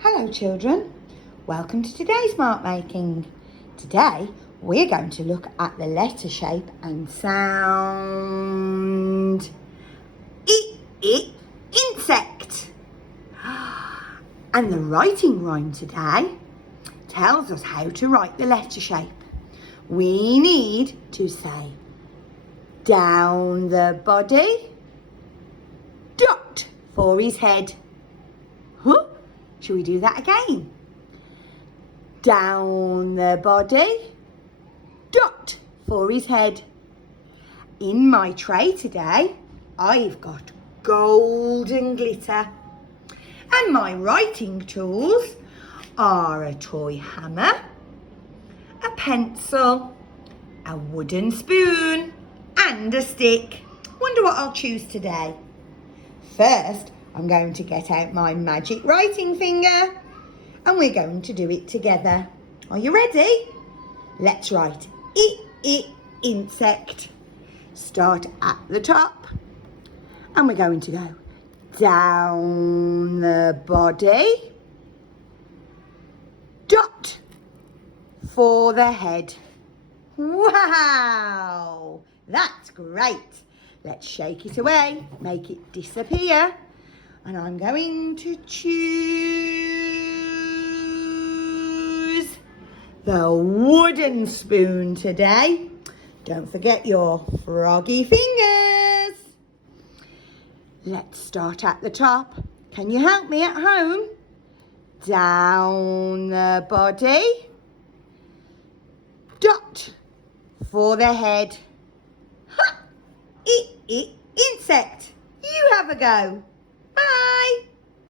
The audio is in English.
Hello children, welcome to today's mark making. Today we're going to look at the letter shape and sound. Insect. And the writing rhyme today tells us how to write the letter shape. We need to say down the body, dot for his head. Shall we do that again? Down the body, dot for his head. In my tray today, I've got golden glitter. And my writing tools are a toy hammer, a pencil, a wooden spoon, and a stick. Wonder what I'll choose today. First, I'm going to get out my magic writing finger and we're going to do it together. Are you ready? Let's write insect. Start at the top and we're going to go down the body, dot for the head. Wow, that's great. Let's shake it away, make it disappear. And I'm going to choose the wooden spoon today. Don't forget your froggy fingers. Let's start at the top. Can you help me at home? Down the body, dot for the head. Ha! Insect. You have a go. Bye.